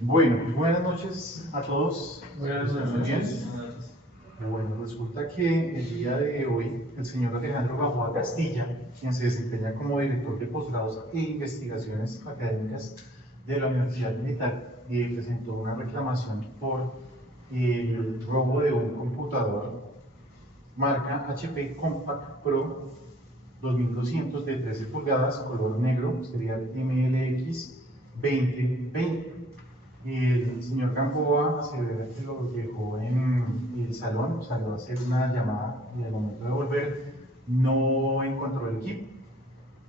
Bueno, buenas noches a todos. Buenas Muy bien. noches. Bueno, resulta que el día de hoy el señor Alejandro Gamboa Castilla, quien se desempeña como director de posgrados e investigaciones académicas de la Universidad Militar, presentó una reclamación por el robo de un computador marca HP Compaq Pro 2200 de 13 pulgadas, color negro, sería el MLX 2020. El señor Gamboa se ve que lo dejó en el salón, salió a hacer una llamada y al momento de volver no encontró el equipo.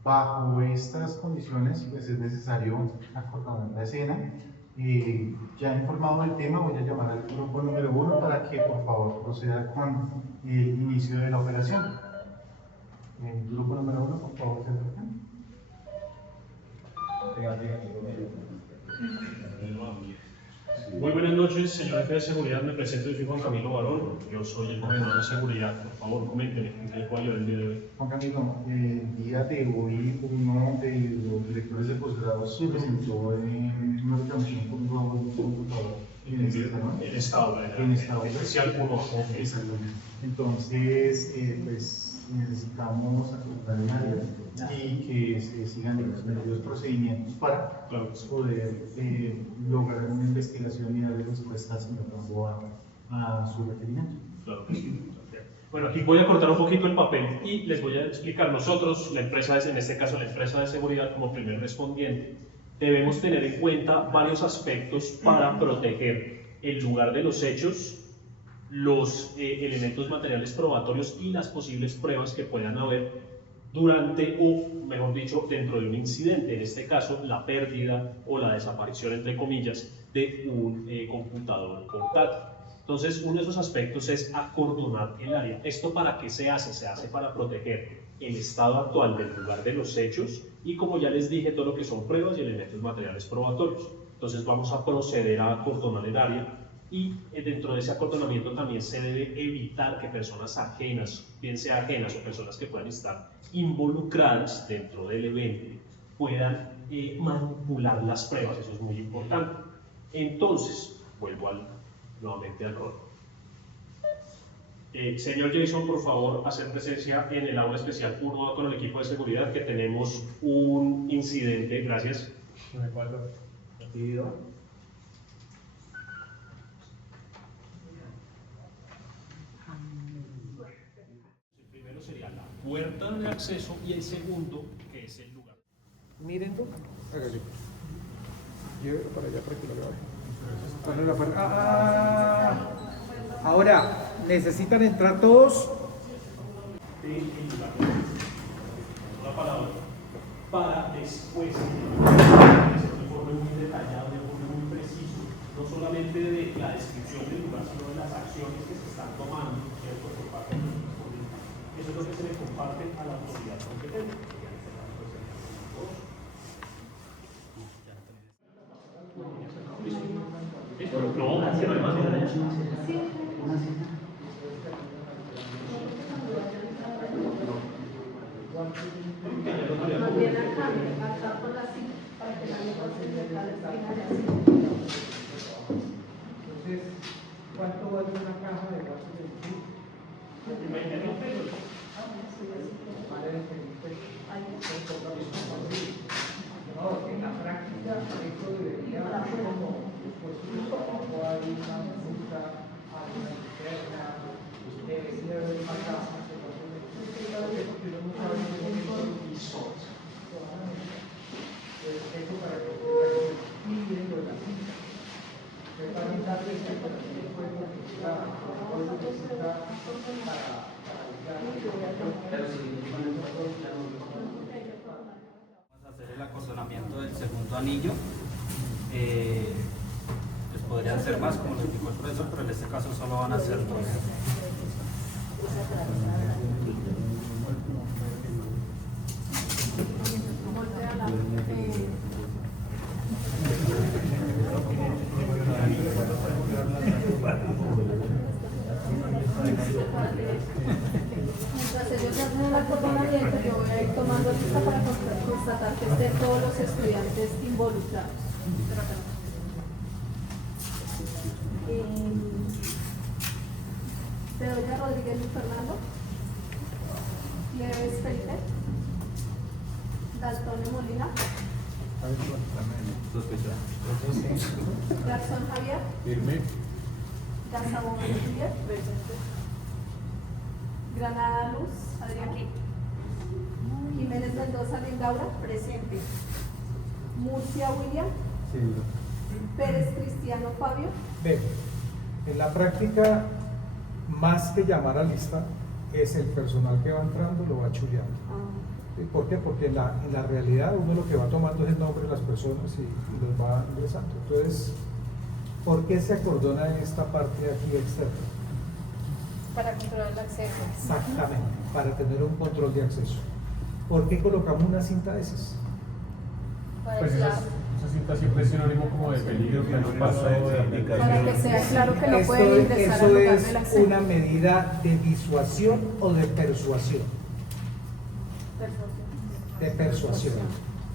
Bajo estas condiciones, pues es necesario acordonar la escena. Ya informado del tema, voy a llamar al grupo número 1 para que por favor proceda con el inicio de la operación. Grupo número 1, por favor, se acercan. Muy buenas noches, señor jefe de seguridad. Me presento, yo soy Juan Camilo Barón. Yo soy el comandante de seguridad. Por favor, coménteme en qué le puedo ayudar el día de hoy. Juan Camilo, el día de hoy uno de los directores de posgrados se presentó en una reclamación por un robo de un computador en este salón. El estado, En estado especial puro. Exactamente. Entonces, pues necesitamos acordar el área y que se sigan los procedimientos para Claro que sí. poder lograr una investigación y darle respuesta al señor Gamboa a su requerimiento. Claro que sí. Bueno, aquí voy a cortar un poquito el papel y les voy a explicar. Nosotros, la empresa, en este caso la empresa de seguridad como primer respondiente, debemos tener en cuenta varios aspectos para proteger el lugar de los hechos, los elementos materiales probatorios y las posibles pruebas que puedan haber durante o, mejor dicho, dentro de un incidente, en este caso, la pérdida o la desaparición, entre comillas, de un computador portátil. Entonces, uno de esos aspectos es acordonar el área. ¿Esto para qué se hace? Se hace para proteger el estado actual del lugar de los hechos y, como ya les dije, todo lo que son pruebas y elementos materiales probatorios. Entonces, vamos a proceder a acordonar el área. Y dentro de ese acordonamiento también se debe evitar que personas ajenas, bien sea ajenas o personas que puedan estar involucradas dentro del evento, puedan manipular las pruebas. Eso es muy importante. Entonces, vuelvo nuevamente al rol. Señor Jason, por favor, hacer presencia en el aula especial 1 con el equipo de seguridad, que tenemos un incidente. Gracias. El primero sería la puerta de acceso y el segundo, que es el lugar. Miren tú, hágale. Llévelo para allá para que lo grabe. Ponle la puerta. Ahora, ¿necesitan entrar todos? Una palabra para después hacer un informe muy detallado, un informe muy preciso, no solamente de la descripción del lugar, sino de las acciones que se están tomando, ¿cierto?, por parte de los correspondientes. Eso es lo que se le comparte a la autoridad competente. No, no hay más. También acá por la cita para que la negocien de cada esquina. Entonces, ¿cuánto vale una caja de gatos del club? Vale 20.000 pesos. No, en la práctica esto debería ser como, pues o hay una multa, hay una interna, debería haber una caja. Eso para que piden lo de la cita. Pero también darle ese pueblo necesita Vamos a hacer el acordonamiento del segundo anillo. Pues podrían ser más, como lo indicó el profesor, pero en este caso solo van a ser dos. Mientras ellos hacen el acordonamiento, yo voy a ir tomando lista para constatar que estén todos los estudiantes involucrados. Bedoya Rodríguez Luis Fernando, Nieves Felipe, Daltonio Molina, Garzón Javier, Gazabón Juliet, Granada Luz, Adrián, Jiménez Mendoza Lindaura, presente, Murcia William, Pérez Cristiano Fabio. Ven, en la práctica, más que llamar a lista, es el personal que va entrando, lo va chuleando. ¿Sí? ¿Por qué? Porque en la realidad uno lo que va tomando es el nombre de las personas y los va ingresando. Entonces, ¿por qué se acordona esta parte de aquí externa? Para controlar el acceso. Exactamente, para tener un control de acceso. ¿Por qué colocamos una cinta de esas? Para Pues aislar. esa cinta siempre es sinónimo como de peligro, que no pasa de Para que aplicación. sea claro que no Esto, puede ingresar eso al lugar es del acceso. una medida de disuasión o de persuasión. De persuasión.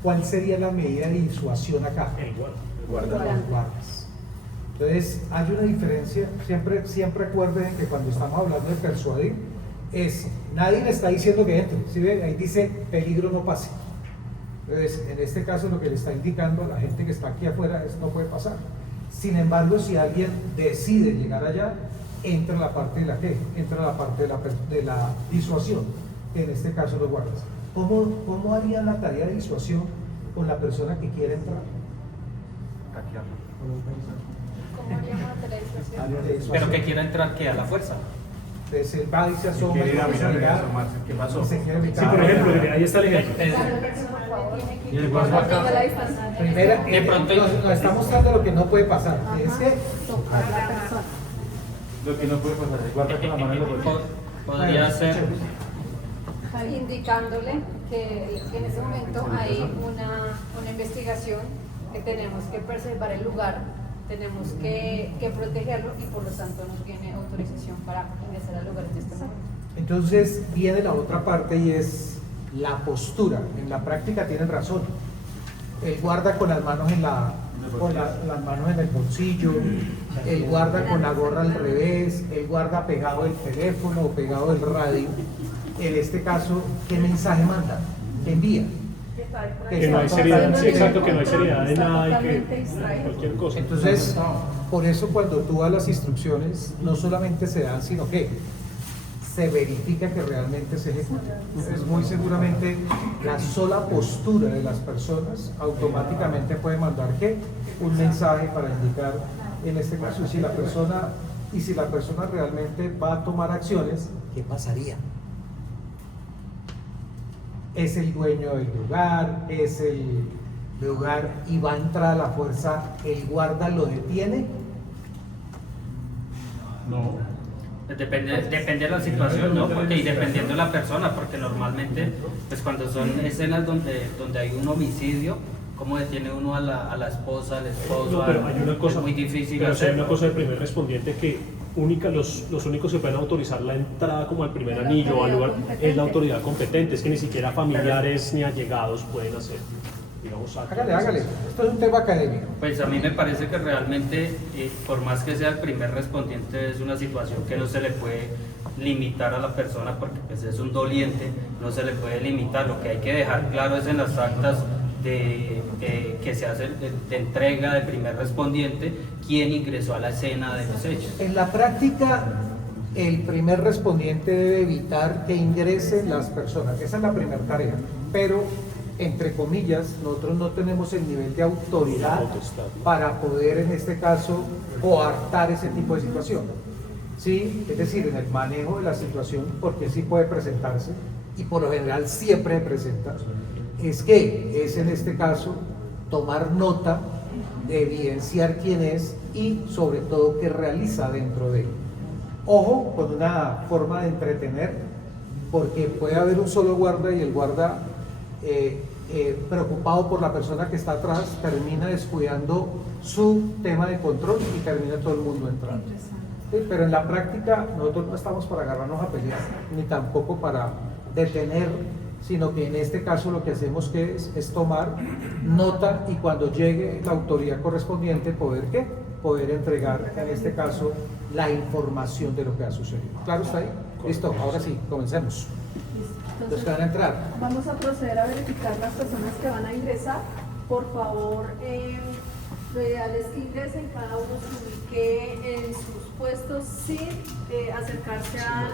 ¿Cuál sería la medida de disuasión acá? Los guardas. Entonces, hay una diferencia. Siempre recuerden que cuando estamos hablando de persuadir, nadie le está diciendo que entre. ¿Sí ve? Ahí dice peligro no pase. Entonces, en este caso, lo que le está indicando a la gente que está aquí afuera es no puede pasar. Sin embargo, si alguien decide llegar allá, entra la parte de la qué, entra la parte de la disuasión, que en este caso los guardas. ¿Cómo harían la tarea de disuasión con la persona que quiere entrar? ¿Cómo haríamos la tarea de disuasión? Pero que quiera entrar, que a la fuerza. Entonces él va y se asoma Quiere y ir a empieza a mirar y mirar, asomarse. ¿Qué pasó? y se quiere Sí, evitar. por ejemplo, ahí está el ejemplo. Por favor. Y el guarda acá. Toda la distancia. Primera, De pronto- nos está mostrando lo que no puede pasar. Es que Tocar la persona. Lo que no puede pasar es guarda con la mano en los bolsillos. Podría ser. Indicándole que en ese momento hay una investigación, que tenemos que preservar el lugar, tenemos que protegerlo y por lo tanto no tiene autorización para ingresar al lugar en este momento. entonces viene la otra parte y es la postura. En la práctica tienen razón. El guarda con las manos las manos en el bolsillo, el guarda con la gorra al revés, el guarda pegado del teléfono o pegado del radio. En este caso, ¿qué mensaje manda? ¿Qué envía? Que no hay seriedad, sí, exacto, que no hay seriedad de nada y que cualquier cosa. Entonces, por eso cuando tú das las instrucciones, no solamente se dan, sino que se verifica que realmente se ejecuta. Entonces, muy seguramente la sola postura de las personas automáticamente puede mandar ¿qué? Un mensaje para indicar, en este caso, si la persona realmente va a tomar acciones, ¿qué pasaría? Es el dueño del lugar, es el lugar y va a entrar a la fuerza, el guarda lo detiene. No. Depende de la situación, ¿no? Porque, y dependiendo de la persona, porque normalmente, pues cuando son escenas donde hay un homicidio, ¿cómo detiene uno a la esposa, al esposo? No, pero hay una cosa, es muy difícil pero sí hay una hacerlo. cosa del primer respondiente que los únicos que pueden autorizar la entrada como al primer anillo o al lugar es la autoridad competente, es que ni siquiera familiares ni allegados pueden hacer, digamos, actos. Hágale. Esto es un tema académico. Pues a mí me parece que realmente, por más que sea el primer respondiente, es una situación que no se le puede limitar a la persona porque pues, es un doliente, no se le puede limitar. Lo que hay que dejar claro es en las actas que se hace de entrega del primer respondiente quién ingresó a la escena de los hechos. En la práctica, el primer respondiente debe evitar que ingresen las personas. Esa es la primera tarea. Pero, entre comillas, nosotros no tenemos el nivel de autoridad para poder, en este caso, coartar ese tipo de situación. Sí, es decir, en el manejo de la situación, porque sí puede presentarse, y por lo general siempre presenta, es en este caso tomar nota de evidenciar quién es y sobre todo qué realiza dentro de él. Ojo con una forma de entretener, porque puede haber un solo guarda y el guarda preocupado por la persona que está atrás termina descuidando su tema de control y termina todo el mundo entrando. Sí, pero en la práctica nosotros no estamos para agarrarnos a pelear, ni tampoco para detener, sino que en este caso lo que hacemos es tomar nota y cuando llegue la autoridad correspondiente poder poder entregar, en este caso, la información de lo que ha sucedido. ¿Claro está ahí? Listo, ahora sí, comencemos. Los que van a entrar. Vamos a proceder a verificar las personas que van a ingresar. Por favor, lo ideal es que ingresen, cada uno se ubique en sus puestos sin acercarse a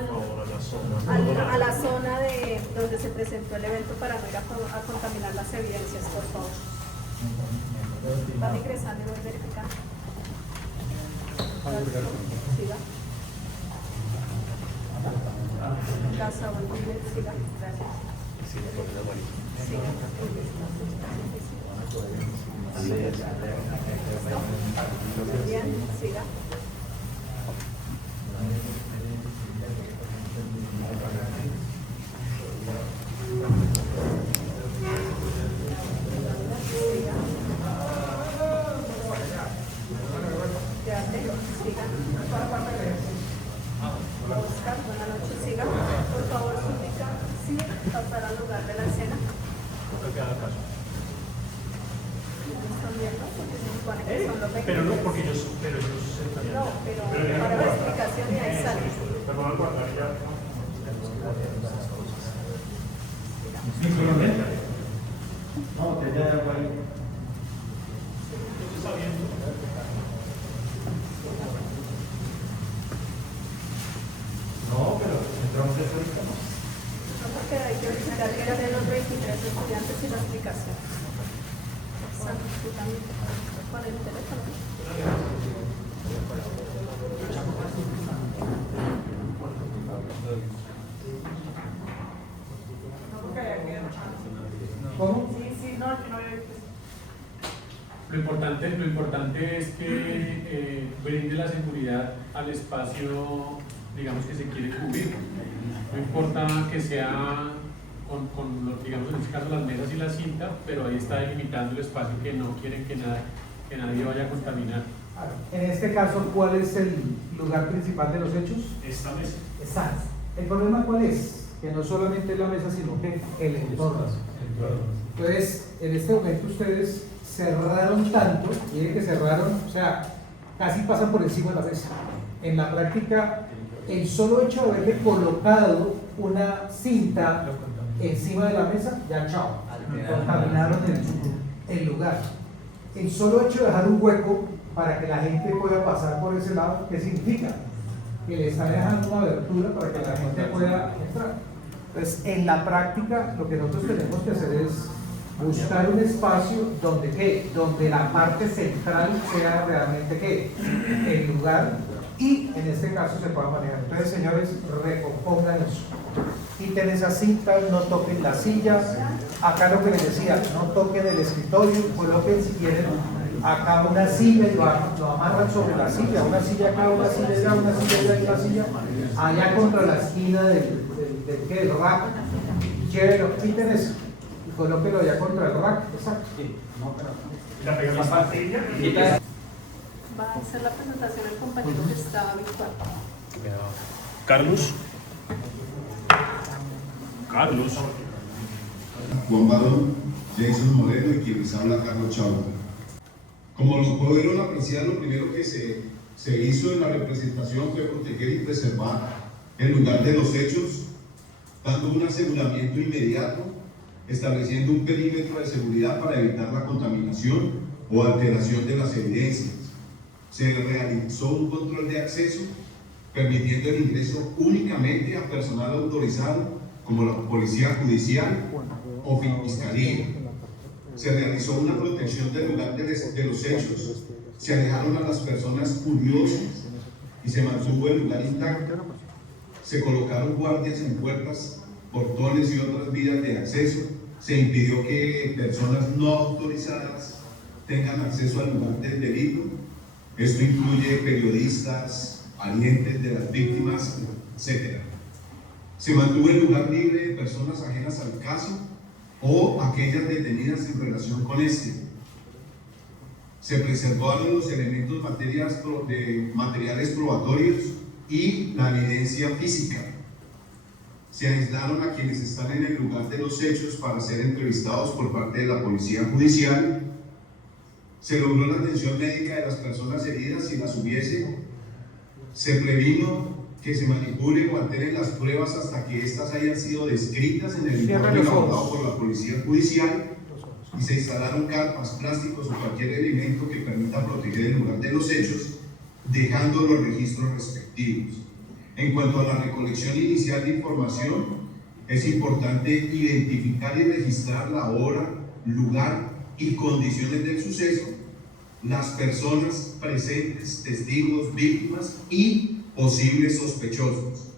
la zona de donde se presentó el evento para no ir a contaminar las evidencias, por favor. Van ingresando y van verificando. Siga. Casa, siga. Gracias. Bien, siga. Siga. Oscar, buenas noches, siga. Por favor, su ubica sin pasar al lugar de la escena. ¿Están viendo? Porque se supone que son los Pero no, porque yo No, pero para la explicación y ahí sale. No, que ya va ahí. No, pero entramos de ahorita, ¿no? No, porque hay que verificar que eran de los 23 estudiantes y la explicación. Santi, tú también con el teléfono. ¿Cómo? Lo importante es que brinde la seguridad al espacio, digamos, que se quiere cubrir. No importa que sea con digamos, en este caso las mesas y la cinta, pero ahí está delimitando el espacio que no quieren que nadie vaya a contaminar. En este caso, ¿cuál es el lugar principal de los hechos? Esta mesa. Exacto. ¿El problema cuál es? Que no solamente la mesa, sino que el entorno. Entonces, en este momento ustedes cerraron tanto, miren que cerraron, o sea, casi pasan por encima de la mesa. En la práctica, el solo hecho de haberle colocado una cinta encima de la mesa, ya chao, contaminaron el lugar. El solo hecho de dejar un hueco para que la gente pueda pasar por ese lado, ¿qué significa? Que le están dejando una abertura para que la gente pueda entrar. Entonces, en la práctica, lo que nosotros tenemos que hacer es buscar un espacio donde, ¿qué? Donde la parte central sea realmente, ¿qué? El lugar, y en este caso se pueda manejar. Entonces, señores, recompongan eso. Quiten esas cintas, no toquen las sillas. Acá lo que les decía, no toquen el escritorio, coloquen si quieren acá una silla y lo amarran sobre la silla, una silla acá, una silla allá, una silla allá y una silla allá contra la esquina del rack. Llévenlo, quiten eso y colóquenlo allá contra el rack. Exacto. La pegamos a la silla. Va a hacer la presentación el compañero que estaba virtual. Carlos. Juan Barón, Jason Moreno y quien les habla, Carlos Chau. Como lo pudieron apreciar, lo primero que se hizo en la representación fue proteger y preservar el lugar de los hechos, dando un aseguramiento inmediato, estableciendo un perímetro de seguridad para evitar la contaminación o alteración de las evidencias. Se realizó un control de acceso, permitiendo el ingreso únicamente a personal autorizado, como la Policía Judicial o Fiscalía. Se realizó una protección del lugar de los hechos, se alejaron a las personas curiosas y se mantuvo el lugar intacto. Se colocaron guardias en puertas, portones y otras vías de acceso. Se impidió que personas no autorizadas tengan acceso al lugar del delito. Esto incluye periodistas, parientes de las víctimas, etc. Se mantuvo el lugar libre de personas ajenas al caso o aquellas detenidas en relación con este. Se preservaron los elementos materiales probatorios y la evidencia física. Se aislaron a quienes están en el lugar de los hechos para ser entrevistados por parte de la Policía Judicial. Se logró la atención médica de las personas heridas si las hubiese. Se previno que se manipulen o alteren las pruebas hasta que éstas hayan sido descritas en el informe elaborado por la Policía Judicial, y se instalaron carpas, plásticos o cualquier elemento que permita proteger el lugar de los hechos, dejando los registros respectivos. En cuanto a la recolección inicial de información, es importante identificar y registrar la hora, lugar y condiciones del suceso, las personas presentes, testigos, víctimas y posibles sospechosos.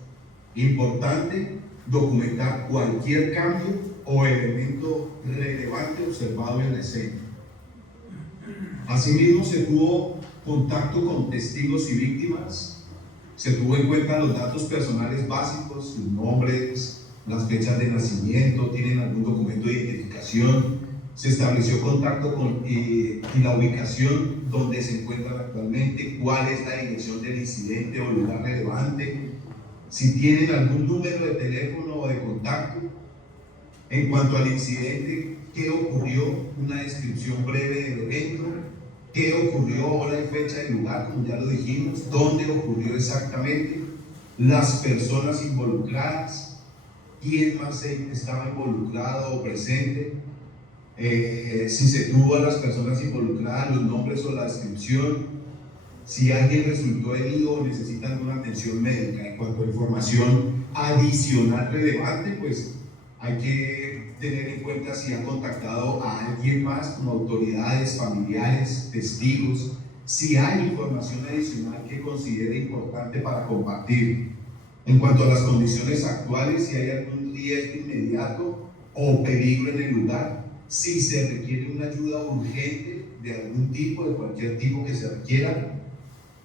Importante documentar cualquier cambio o elemento relevante observado en la escena. Asimismo, se tuvo contacto con testigos y víctimas, se tuvo en cuenta los datos personales básicos, sus nombres, las fechas de nacimiento, tienen algún documento de identificación, se estableció contacto con y la ubicación donde se encuentran actualmente, cuál es la dirección del incidente o lugar relevante, si tienen algún número de teléfono o de contacto. En cuanto al incidente, qué ocurrió, una descripción breve del evento, qué ocurrió, hora y fecha y lugar, como ya lo dijimos, dónde ocurrió exactamente, las personas involucradas, quién más estaba involucrado o presente, si se tuvo a las personas involucradas, los nombres o la descripción, si alguien resultó herido o necesita alguna atención médica. En cuanto a información adicional relevante, pues hay que tener en cuenta si ha contactado a alguien más, como autoridades, familiares, testigos, si hay información adicional que considere importante para compartir. En cuanto a las condiciones actuales, si hay algún riesgo inmediato o peligro en el lugar, si se requiere una ayuda urgente de algún tipo, de cualquier tipo que se requiera.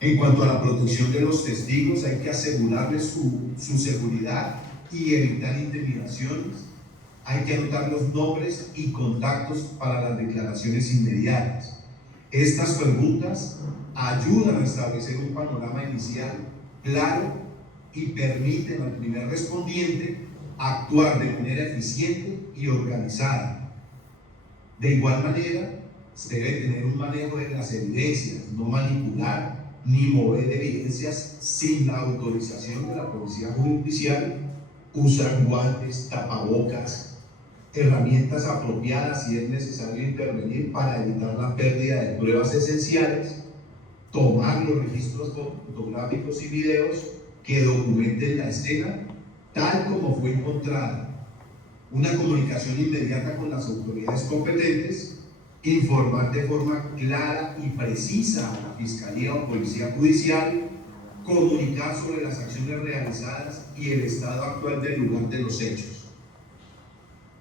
En cuanto a la protección de los testigos, hay que asegurarles su seguridad y evitar intimidaciones. Hay que anotar los nombres y contactos para las declaraciones inmediatas. Estas preguntas ayudan a establecer un panorama inicial claro y permiten al primer respondiente actuar de manera eficiente y organizada. De igual manera, se debe tener un manejo de las evidencias, no manipular ni mover evidencias sin la autorización de la Policía Judicial, usar guantes, tapabocas, herramientas apropiadas si es necesario intervenir para evitar la pérdida de pruebas esenciales, tomar los registros fotográficos y videos que documenten la escena tal como fue encontrada, una comunicación inmediata con las autoridades competentes, informar de forma clara y precisa a la Fiscalía o Policía Judicial, comunicar sobre las acciones realizadas y el estado actual del lugar de los hechos.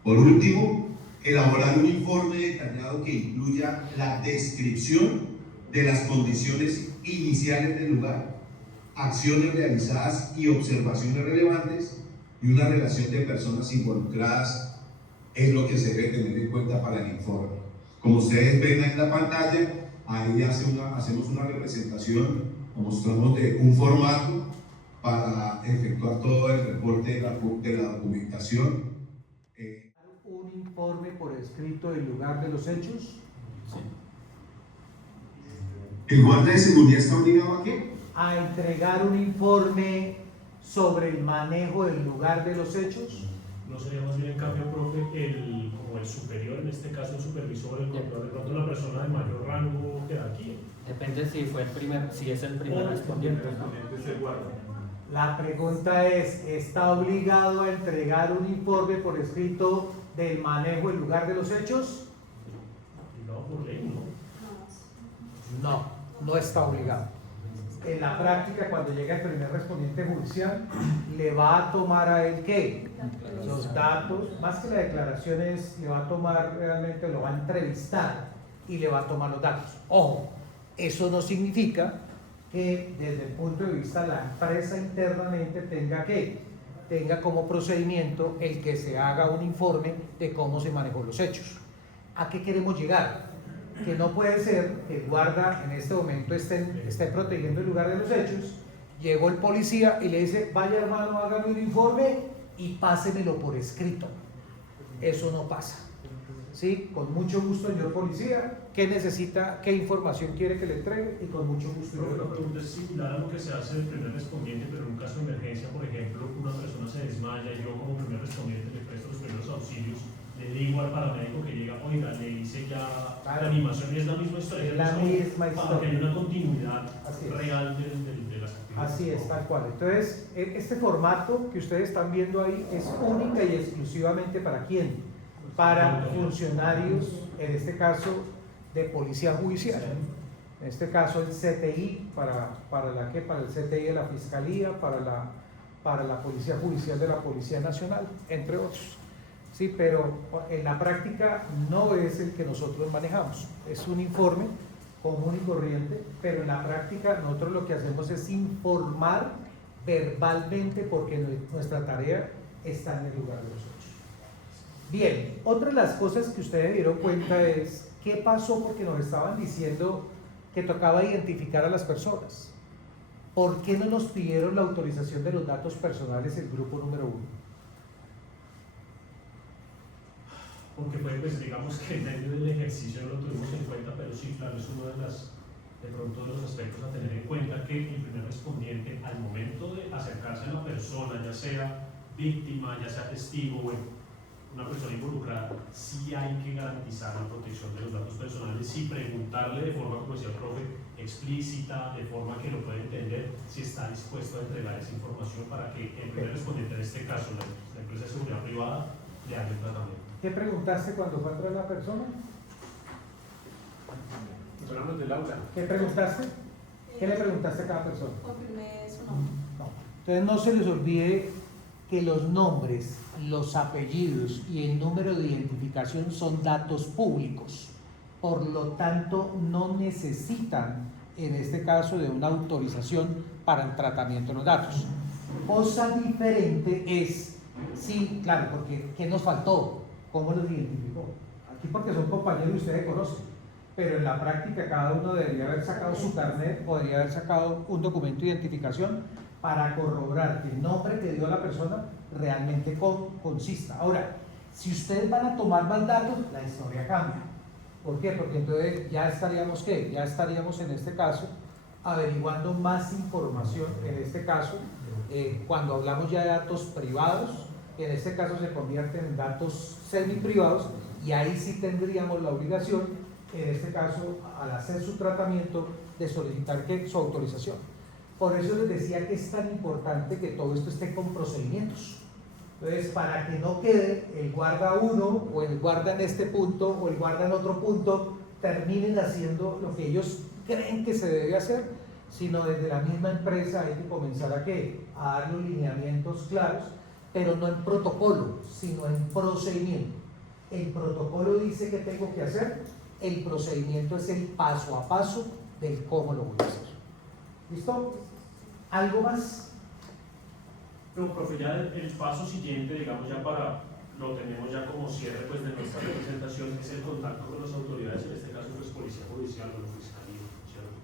Por último, elaborar un informe detallado que incluya la descripción de las condiciones iniciales del lugar, acciones realizadas y observaciones relevantes, y una relación de personas involucradas es lo que se debe tener en cuenta para el informe. Como ustedes ven en la pantalla, ahí hacemos una representación, o mostramos de un formato para efectuar todo el reporte de la documentación. ¿Un informe por escrito del lugar de los hechos? ¿El guardia de seguridad está obligado a qué? A entregar un informe sobre el manejo del lugar de los hechos. ¿No sería más bien en cambio, profe, como el superior, en este caso el supervisor, el control, de pronto la persona de mayor rango que aquí? Depende si es el primer respondiente. La pregunta es, ¿está obligado a entregar un informe por escrito del manejo del lugar de los hechos? No, por ley, no. No, no está obligado. En la práctica, cuando llega el primer respondiente judicial, le va a tomar a él ¿qué? Los datos, más que la declaración le va a tomar realmente, lo va a entrevistar y le va a tomar los datos. Ojo, eso no significa que desde el punto de vista de la empresa internamente tenga como procedimiento el que se haga un informe de cómo se manejó los hechos. ¿A qué queremos llegar? Que no puede ser que el guarda en este momento esté protegiendo el lugar de los hechos, llegó el policía y le dice, vaya hermano, hágame un informe y pásemelo por escrito. Eso no pasa. ¿sí? Con mucho gusto, señor policía, ¿qué necesita, qué información quiere que le entregue? Y con mucho gusto. Pero la pregunta es similar a lo que se hace del primer respondiente, pero en un caso de emergencia, por ejemplo, una persona se desmaya y yo como primer respondiente le presto los primeros auxilios, le digo al paramédico que llega, oiga, le hice ya la animación y es la misma historia. Es la misma historia. Para que haya una continuidad Así es. real de las actividades. Así es, tal cual. Entonces, este formato que ustedes están viendo ahí es única y exclusivamente para quién? Para funcionarios, en este caso, de policía judicial. En este caso, el CTI, para el CTI de la Fiscalía, para la Policía Judicial de la Policía Nacional, entre otros. Sí, pero en la práctica no es el que nosotros manejamos. Es un informe común y corriente, pero en la práctica nosotros lo que hacemos es informar verbalmente porque nuestra tarea está en el lugar de los hechos. Bien, otra de las cosas que ustedes dieron cuenta es qué pasó porque nos estaban diciendo que tocaba identificar a las personas. ¿Por qué no nos pidieron la autorización de los datos personales el grupo número 1? Porque fue, pues, digamos que en medio del ejercicio no lo tuvimos en cuenta, pero sí, claro, es uno de pronto de los aspectos a tener en cuenta que el primer respondiente al momento de acercarse a la persona, ya sea víctima, ya sea testigo o una persona involucrada, sí hay que garantizar la protección de los datos personales y preguntarle de forma, como decía el profe, explícita, de forma que lo pueda entender, si está dispuesto a entregar esa información para que el primer respondiente, en este caso la empresa de seguridad privada, le haga el tratamiento. ¿Qué preguntaste cuando fue a entrar la persona? Hablamos del aula. ¿Qué preguntaste? ¿Qué le preguntaste a cada persona? Confirmé su nombre. No. Entonces no se les olvide que los nombres, los apellidos y el número de identificación son datos públicos. Por lo tanto, no necesitan, en este caso, de una autorización para el tratamiento de los datos. Cosa diferente es, sí, claro, porque ¿qué nos faltó? ¿Cómo los identificó? Aquí porque son compañeros y ustedes conocen, pero en la práctica cada uno debería haber sacado su carnet, podría haber sacado un documento de identificación para corroborar que el nombre que dio la persona realmente consista. Ahora, si ustedes van a tomar más datos, la historia cambia. ¿Por qué? Porque entonces ya estaríamos, ¿qué? Ya estaríamos en este caso averiguando más información, en este caso, cuando hablamos ya de datos privados, en este caso se convierten en datos semi-privados y ahí sí tendríamos la obligación, en este caso, al hacer su tratamiento, de solicitar su autorización. Por eso les decía que es tan importante que todo esto esté con procedimientos. Entonces, para que no quede el guarda 1 o el guarda en este punto o el guarda en otro punto, terminen haciendo lo que ellos creen que se debe hacer, sino desde la misma empresa hay que comenzar a dar los lineamientos claros, pero no en protocolo, sino en procedimiento. El protocolo dice que tengo que hacer, el procedimiento es el paso a paso del cómo lo voy a hacer. ¿Listo? ¿Algo más? No, profe, ya el paso siguiente, digamos, ya lo tenemos ya como cierre pues, de nuestra representación, es el contacto con las autoridades, en este caso pues Policía Judicial o la Fiscalía, ¿cierto?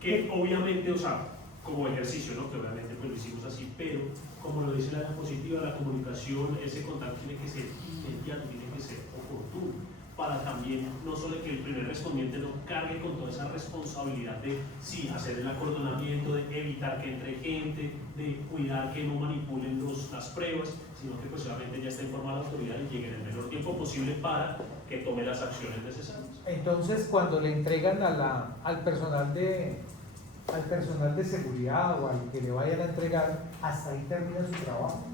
Que obviamente, o sea, como ejercicio, ¿no? Que obviamente pues lo hicimos así, pero como lo dice la diapositiva, la comunicación, ese contacto tiene que ser inmediato, tiene que ser oportuno, para también, no solo que el primer respondiente no cargue con toda esa responsabilidad de, sí, hacer el acordonamiento, de evitar que entre gente, de cuidar que no manipulen las pruebas, sino que pues obviamente ya está informada la autoridad y llegue en el menor tiempo posible para que tome las acciones necesarias. Entonces, cuando le entregan al personal de seguridad o al que le vayan a entregar, hasta ahí termina su trabajo.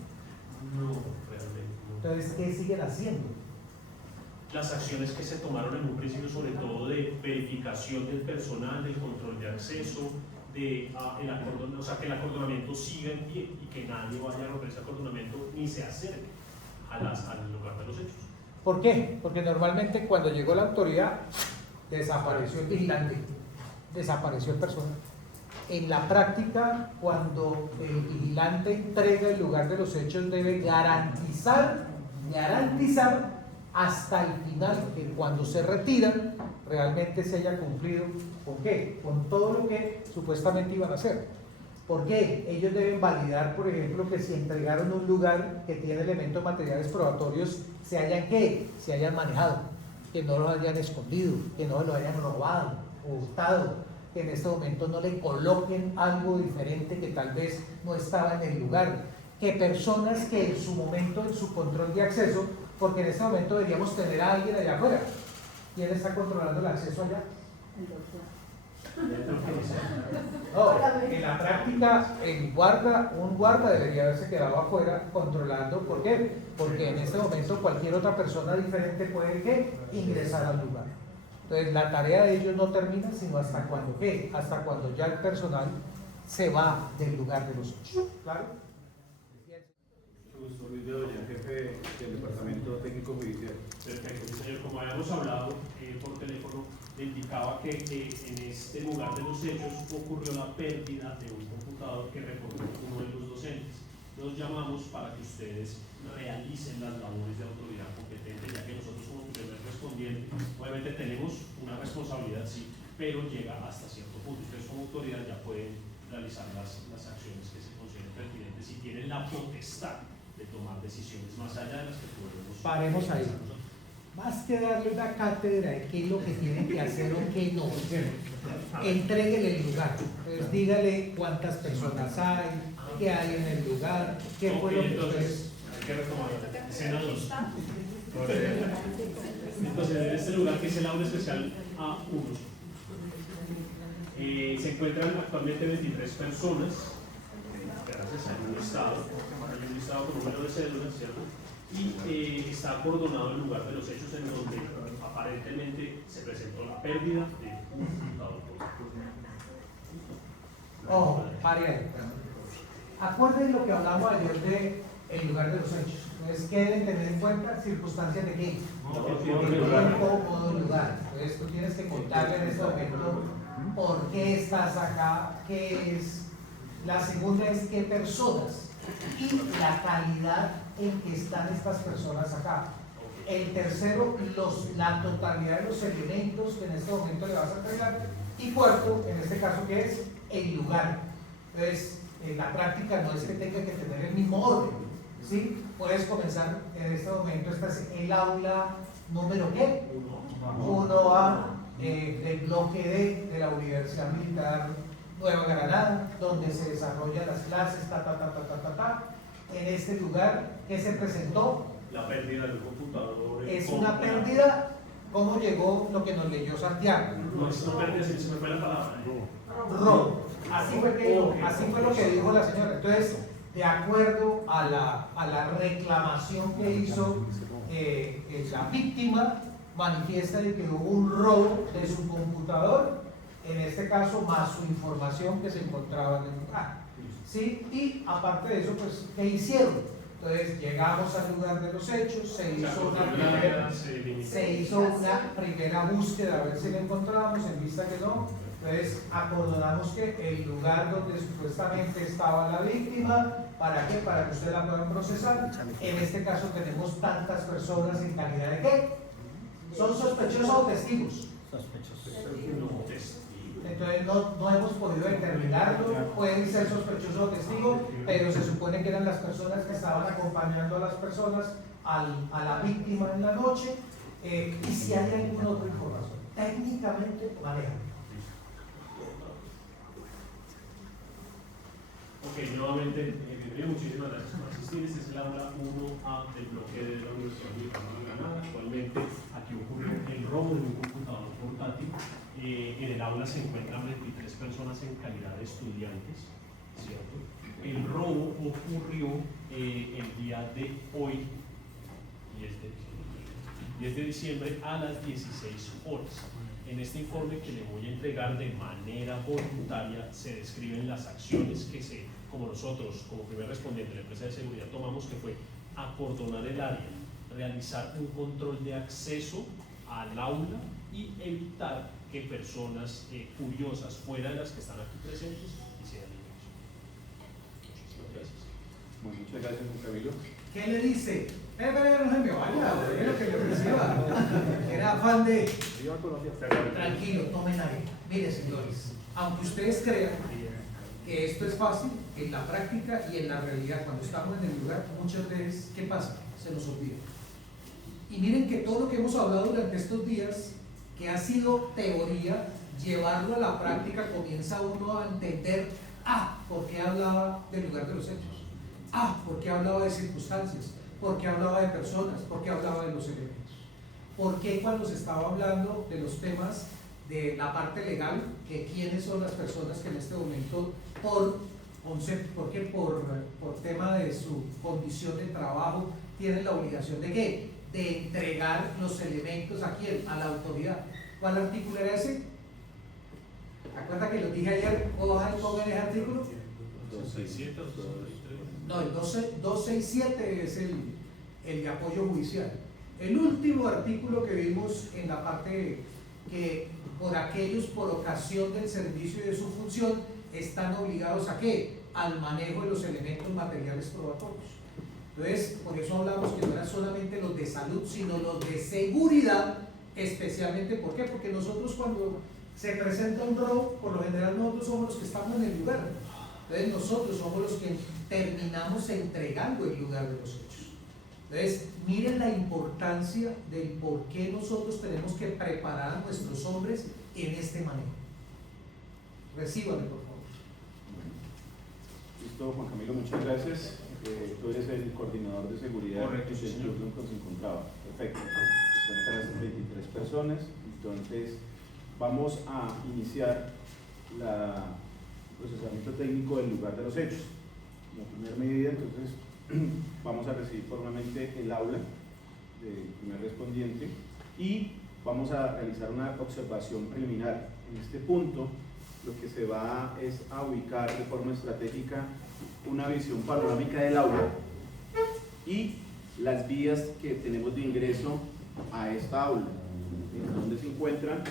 No, realmente no. Entonces, ¿qué siguen haciendo? Las acciones que se tomaron en un principio, sobre todo de verificación del personal, del control de acceso, que el acordonamiento siga en pie y que nadie vaya a romper ese acordonamiento ni se acerque al lugar de los hechos. ¿Por qué? Porque normalmente cuando llegó la autoridad desapareció el vigilante, desapareció el personal. En la práctica, cuando el vigilante entrega el lugar de los hechos, debe garantizar hasta el final, que cuando se retiran, realmente se haya cumplido. ¿Con qué? Con todo lo que supuestamente iban a hacer. ¿Por qué? Ellos deben validar, por ejemplo, que si entregaron un lugar que tiene elementos materiales probatorios, se hayan manejado. que no los hayan escondido, que no lo hayan robado o hurtado, que en este momento no le coloquen algo diferente que tal vez no estaba en el lugar, que personas que en su momento, en su control de acceso, porque en este momento deberíamos tener a alguien allá afuera. ¿Quién está controlando el acceso allá? No, en la práctica un guarda debería haberse quedado afuera controlando. ¿Por qué? Porque en este momento cualquier otra persona diferente puede ¿qué? Ingresar al lugar. Entonces la tarea de ellos no termina sino hasta cuando ¿qué? Hasta cuando ya el personal se va del lugar de los hechos. ¿Claro? Mucho gusto, Luis de Doña, jefe del Departamento Técnico Judicial. Perfecto, sí, señor. Como habíamos hablado por teléfono, le indicaba que en este lugar de los hechos ocurrió la pérdida de un computador que reportó uno de los docentes. Los llamamos para que ustedes realicen las labores de autoridad competente, ya que nosotros como primer respondiente, obviamente tenemos una responsabilidad, sí, pero llega hasta cierto punto. Ustedes como autoridad ya pueden realizar las acciones que se consideren pertinentes y tienen la potestad de tomar decisiones más allá de las que podemos. Paremos ahí. Más que darle una cátedra de qué es lo que tienen que hacer o qué no, entréguele el lugar. Entonces, dígale cuántas personas hay, qué hay en el lugar, qué fue lo que ustedes. Hay que retomar escena 2. Entonces, en este lugar, que es el aula especial A1, se encuentran actualmente 23 personas, gracias a un listado con número de cédulas, ¿cierto? Y está acordonado el lugar de los hechos en donde aparentemente se presentó la pérdida de un computador. Ojo, pare ahí. Acuérdense lo que hablamos ayer de el lugar de los hechos. Entonces, ¿qué deben tener en cuenta? Circunstancias de qué? De tiempo, modo, lugar. Entonces, tú tienes que contarle en este momento por qué estás acá, qué es. La segunda es qué personas y la calidad en que están estas personas acá. El tercero, la totalidad de los elementos que en este momento le vas a entregar. Y cuarto, en este caso, ¿qué es? El lugar. Entonces, en la práctica no es que tenga que tener el mismo orden, ¿sí? Puedes comenzar en este momento, esta es el aula número ¿qué? 1A del bloque D de la Universidad Militar Nueva Granada, donde se desarrollan las clases, En este lugar, ¿qué se presentó? La pérdida del computador. Es una pérdida, ¿cómo llegó lo que nos leyó Santiago? No es una pérdida, si se me fue la palabra. Robo. Así fue lo que dijo la señora. Entonces, de acuerdo a la reclamación que hizo la víctima, manifiesta de que hubo un robo de su computador, en este caso más su información que se encontraba en el lugar. ¿Sí? Y aparte de eso, pues, ¿qué hicieron? Entonces llegamos al lugar de los hechos, se hizo una primera búsqueda a ver si lo encontramos, en vista que no. Entonces acordonamos que el lugar donde supuestamente estaba la víctima, ¿para qué? Para que ustedes la puedan procesar. En este caso tenemos tantas personas en calidad de ¿qué? ¿Son sospechosos o testigos? Entonces no hemos podido determinarlo, pueden ser sospechosos o testigos, pero se supone que eran las personas que estaban acompañando a las personas, a la víctima en la noche, y si hay alguna otra información, técnicamente manejan. Ok, nuevamente, muchísimas gracias por asistir. Este es el aula 1A del bloque de la Universidad Militar de Granada. Actualmente aquí ocurrió el robo de un computador portátil. En el aula se encuentran 23 personas en calidad de estudiantes, ¿cierto? El robo ocurrió el día de hoy, 10 de diciembre a las 16 horas. En este informe que le voy a entregar de manera voluntaria se describen las acciones que como nosotros, como primer respondiente de la empresa de seguridad, tomamos, que fue acordonar el área, realizar un control de acceso al aula y evitar que personas curiosas fuera de las que están aquí presentes hicieran ingreso. Muchísimas gracias. Muchas gracias, don Camilo. ¿Qué le dice? Pero no se me vaya, es lo que le reciba. Era afán de... Tranquilo, tomen aire. Mire, señores, aunque ustedes crean que esto es fácil, en la práctica y en la realidad, cuando estamos en el lugar, muchas veces, ¿qué pasa? Se nos olvida. Y miren que todo lo que hemos hablado durante estos días, que ha sido teoría, llevarlo a la práctica comienza uno a entender, ¿por qué hablaba del lugar de los hechos? ¿Por qué hablaba de circunstancias? ¿Por qué hablaba de personas? ¿Por qué hablaba de los elementos? ¿Por qué cuando se estaba hablando de los temas de la parte legal, que quiénes son las personas que en este momento por tema de su condición de trabajo tienen la obligación de ¿qué? De entregar los elementos ¿a quién? A la autoridad. ¿Cuál artículo era ese? ¿Acuerda que lo dije ayer? Pongan ese artículo. 267 o 263. No, el 267 es el de apoyo judicial. El último artículo que vimos en la parte que por aquellos por ocasión del servicio y de su función están obligados ¿a qué? Al manejo de los elementos materiales probatorios. Entonces, por eso hablamos que no eran solamente los de salud, sino los de seguridad, especialmente, ¿por qué? Porque nosotros cuando se presenta un robo, por lo general nosotros somos los que estamos en el lugar. Entonces nosotros somos los que terminamos entregando el lugar de los hechos. Entonces, miren la importancia del por qué nosotros tenemos que preparar a nuestros hombres en este manejo. Recíbanme, por favor. Listo, Juan Camilo, muchas gracias. Tú eres el coordinador de seguridad del club donde nos encontraba. Perfecto. Están acá las 23 personas. Entonces, vamos a iniciar el procesamiento técnico del lugar de los hechos. Como primera medida, entonces, vamos a recibir formalmente el aula del primer respondiente y vamos a realizar una observación preliminar. En este punto, lo que se va es a ubicar de forma estratégica una visión panorámica del aula y las vías que tenemos de ingreso a esta aula, dónde se encuentran,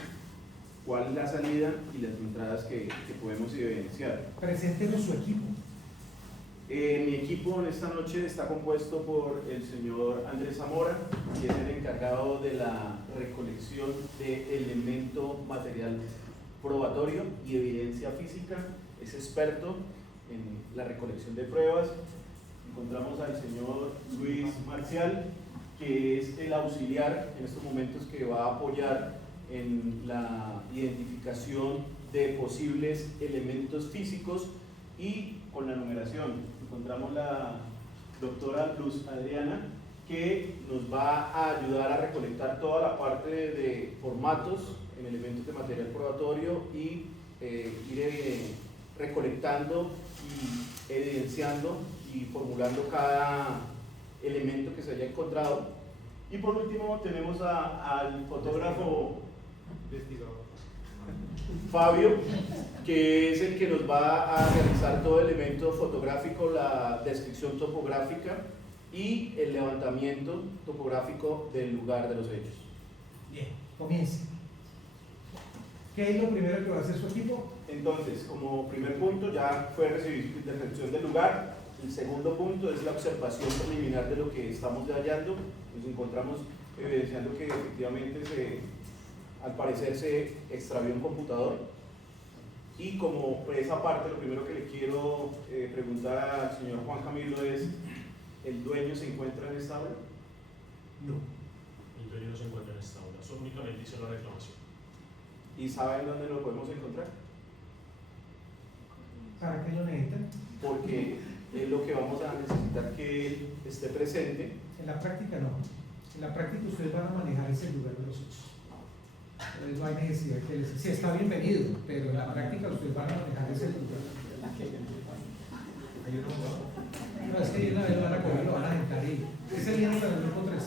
cuál es la salida y las entradas que podemos evidenciar. Preséntenos su equipo. Mi equipo en esta noche está compuesto por el señor Andrés Zamora, que es el encargado de la recolección de elemento material probatorio y evidencia física, es experto en la recolección de pruebas. Encontramos al señor Luis Marcial, que es el auxiliar en estos momentos que va a apoyar en la identificación de posibles elementos físicos y con la numeración. Encontramos la doctora Luz Adriana, que nos va a ayudar a recolectar toda la parte de formatos en elementos de material probatorio y ir recolectando y evidenciando y formulando cada elemento que se haya encontrado. Y por último tenemos al fotógrafo Fabio, que es el que nos va a realizar todo el elemento fotográfico, la descripción topográfica y el levantamiento topográfico del lugar de los hechos. Bien, comience. ¿Qué es lo primero que va a hacer su equipo? Entonces, como primer punto ya fue recibir la descripción del lugar. El segundo punto es la observación preliminar de lo que estamos hallando. Nos encontramos evidenciando que efectivamente al parecer se extravió un computador. Y como esa parte, lo primero que le quiero preguntar al señor Juan Camilo es: ¿el dueño se encuentra en esta aula? No. El dueño no se encuentra en esta aula, solo únicamente hizo la reclamación. ¿Y saben dónde lo podemos encontrar? ¿Para qué lo necesitan? Porque es lo que vamos a necesitar que él esté presente. En la práctica no. En la práctica ustedes van a manejar ese lugar de los hechos. Entonces no hay necesidad que les... Sí, está bienvenido, pero en la práctica ustedes van a manejar ese lugar. No, es que una vez lo van a coger, lo van a sentar y... Ese viene para el grupo 3.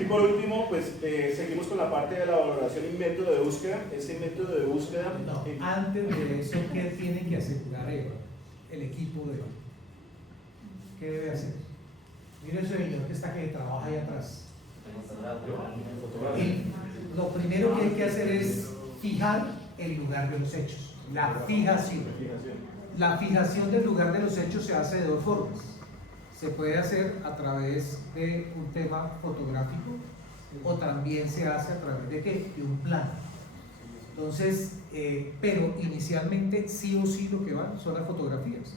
Y por último, pues seguimos con la parte de la valoración y método de búsqueda. Ese método de búsqueda... No, antes de eso, ¿qué tiene que asegurar Eva? El equipo de Eva. ¿Qué debe hacer? Miren ese señor que está que trabaja ahí atrás. Lo primero que hay que hacer es fijar el lugar de los hechos. La fijación. La fijación del lugar de los hechos se hace de dos formas. Se puede hacer a través de un tema fotográfico o también se hace a través de ¿qué? De un plano. Entonces, pero inicialmente sí o sí lo que van son las fotografías.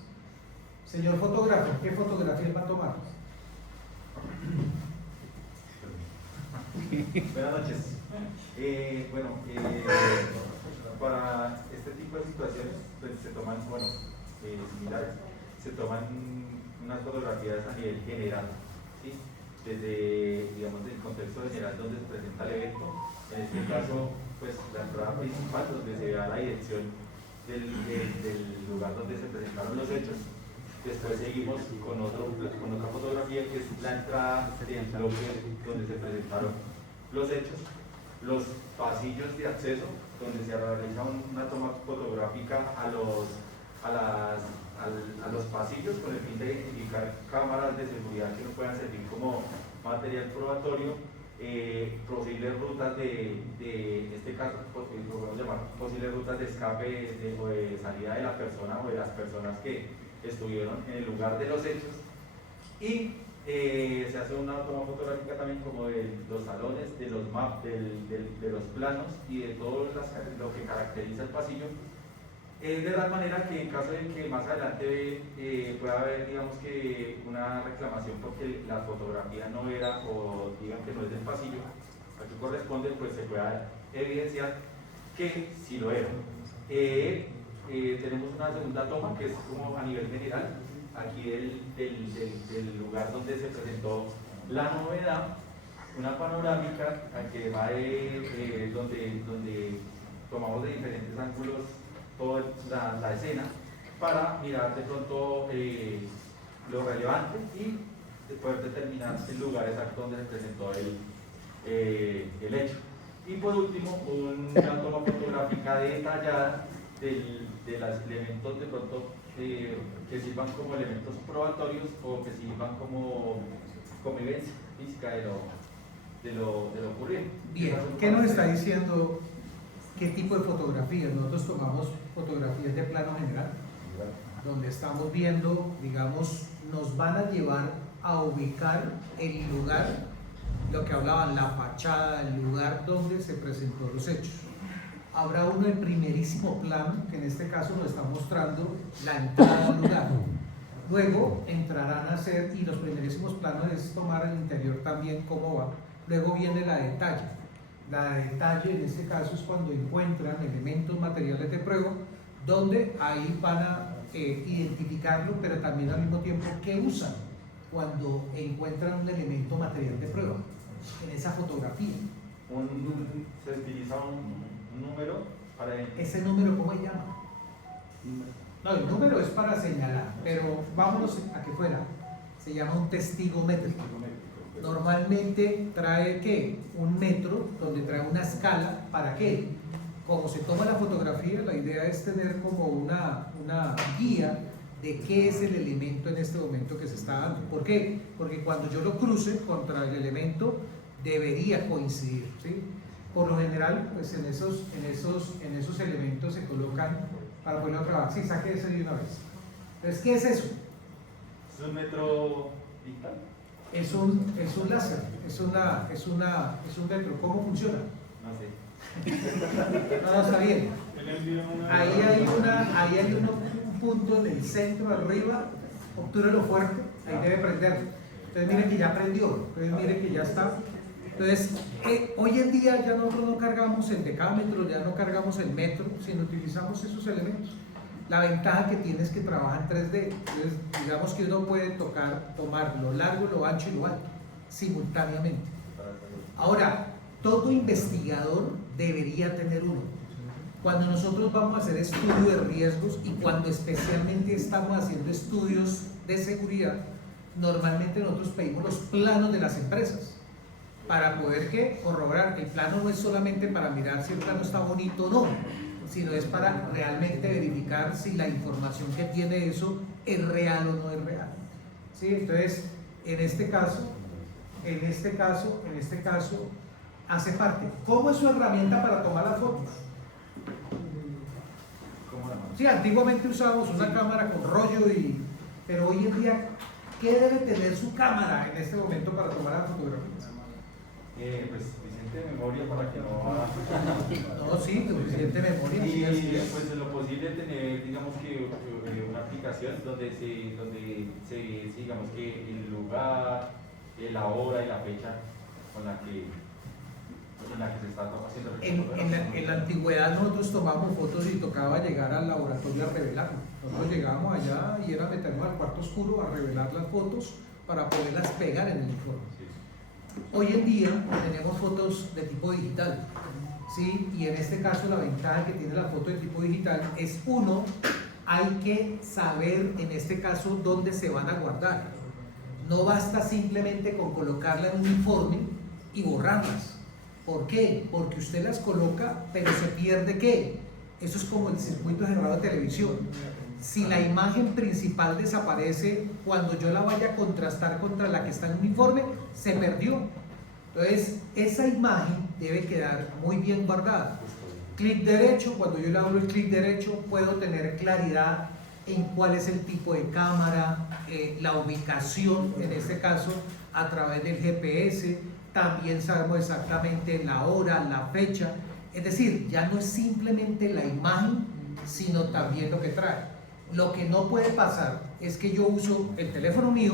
Señor fotógrafo, ¿qué fotografías va a tomar? Buenas noches. Para este tipo de situaciones pues, se toman, similares, se toman unas fotografías a nivel general, ¿sí? Desde, digamos, el contexto general donde se presenta el evento, en este caso, pues la entrada principal donde se da la dirección del lugar donde se presentaron los hechos. Después seguimos con otra fotografía que es la entrada del bloque donde se presentaron los hechos, los pasillos de acceso donde se realiza una toma fotográfica a los pasillos con el fin de identificar cámaras de seguridad que nos puedan servir como material probatorio, posibles rutas en este caso, lo podemos llamar posibles rutas de escape o de salida de la persona o de las personas que estuvieron en el lugar de los hechos, y se hace una toma fotográfica también como de los salones, de los maps, de los planos y de todo lo que caracteriza el pasillo, de tal manera que en caso de que más adelante pueda haber, digamos que una reclamación porque la fotografía no era o digan que no es del pasillo al que corresponde, pues se pueda evidenciar que sí lo era. Tenemos una segunda toma que es como a nivel general, aquí del lugar donde se presentó la novedad, una panorámica que va donde tomamos de diferentes ángulos toda la escena para mirar de pronto lo relevante y poder determinar el lugar exacto donde se presentó el hecho. Y por último, una toma fotográfica detallada de los elementos de pronto que sirvan como elementos probatorios o que sirvan como evidencia física de lo ocurrido. Bien, ¿qué nos está diciendo? ¿Qué tipo de fotografías? Nosotros tomamos fotografías de plano general, donde estamos viendo, digamos, nos van a llevar a ubicar el lugar, lo que hablaban, la fachada, el lugar donde se presentó los hechos. Habrá uno en primerísimo plano, que en este caso nos está mostrando la entrada al lugar. Luego entrarán a hacer, y los primerísimos planos es tomar el interior también cómo va. Luego viene la detalle. La detalle en este caso es cuando encuentran elementos materiales de prueba, donde ahí van a identificarlo, pero también al mismo tiempo qué usan cuando encuentran un elemento material de prueba en esa fotografía. Se utiliza un número para... ¿Ese número cómo se llama? No, el número es para señalar, pero vámonos a que fuera. Se llama un testigo métrico. Normalmente trae ¿qué? Un metro, donde trae una escala. ¿Para qué? Como se toma la fotografía, la idea es tener como una guía de qué es el elemento en este momento que se está dando. ¿Por qué? Porque cuando yo lo cruce contra el elemento, debería coincidir, ¿sí? Por lo general, pues en esos elementos se colocan para poderlo trabajar. Sí, saque eso de una vez. Entonces, ¿qué es eso? ¿Es un metro digital? Es un láser, es un metro. ¿Cómo funciona? No sé. No, está bien. Ahí hay un punto en el centro, arriba, obtúrelo fuerte, ahí debe prenderlo. Entonces miren que ya prendió, entonces miren que ya está. Entonces, hoy en día ya nosotros no cargamos el decámetro, ya no cargamos el metro, sino utilizamos esos elementos. La ventaja que tiene es que trabaja en 3D, entonces digamos que uno puede tomar lo largo, lo ancho y lo alto, simultáneamente. Ahora, todo investigador debería tener uno. Cuando nosotros vamos a hacer estudio de riesgos y cuando especialmente estamos haciendo estudios de seguridad, normalmente nosotros pedimos los planos de las empresas para poder ¿qué? Corroborar. El plano no es solamente para mirar si el plano está bonito o no, sino es para realmente verificar si la información que tiene eso es real o no es real. ¿Sí? Entonces, en este caso, hace parte. ¿Cómo es su herramienta para tomar las fotos? Sí, antiguamente usábamos una cámara con rollo, pero hoy en día, ¿qué debe tener su cámara en este momento para tomar las fotografías? Pues suficiente memoria para que no... No, sí, suficiente memoria. Y sí, pues en lo posible tener, digamos que una aplicación donde se digamos que el lugar, la hora y la fecha con la que se está haciendo el En la antigüedad nosotros tomamos fotos y tocaba llegar al laboratorio a revelarlo. Nosotros llegábamos allá y era meternos al cuarto oscuro a revelar las fotos para poderlas pegar en el informe. Hoy en día tenemos fotos de tipo digital, ¿sí? Y en este caso la ventaja que tiene la foto de tipo digital es, uno, hay que saber en este caso dónde se van a guardar. No basta simplemente con colocarla en un informe y borrarlas. ¿Por qué? Porque usted las coloca, pero se pierde ¿qué? Eso es como el circuito cerrado de televisión. Si la imagen principal desaparece, cuando yo la vaya a contrastar contra la que está en un informe, se perdió. Entonces, esa imagen debe quedar muy bien guardada. Clic derecho, cuando yo le abro el clic derecho, puedo tener claridad en cuál es el tipo de cámara, la ubicación, en este caso, a través del GPS. También sabemos exactamente la hora, la fecha. Es decir, ya no es simplemente la imagen, sino también lo que trae. Lo que no puede pasar es que yo uso el teléfono mío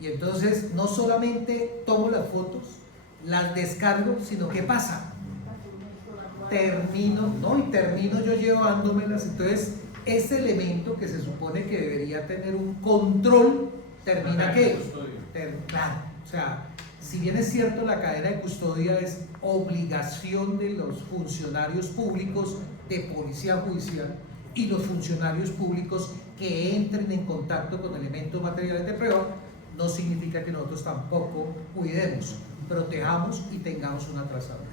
y entonces no solamente tomo las fotos, las descargo, sino ¿qué pasa? Termino yo llevándomelas. Entonces, ese elemento que se supone que debería tener un control, termina ¿qué? Claro, o sea, si bien es cierto, la cadena de custodia es obligación de los funcionarios públicos de policía judicial y los funcionarios públicos que entren en contacto con elementos materiales de prueba, no significa que nosotros tampoco cuidemos, protejamos y tengamos una trazabilidad.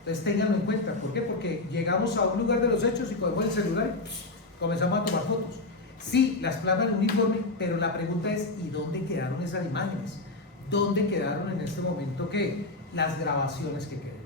Entonces ténganlo en cuenta. ¿Por qué? Porque llegamos a un lugar de los hechos y cogemos el celular y comenzamos a tomar fotos. Sí, las plasman en un informe, pero la pregunta es, ¿y dónde quedaron esas imágenes? ¿Dónde quedaron en este momento qué? Las grabaciones que quedan.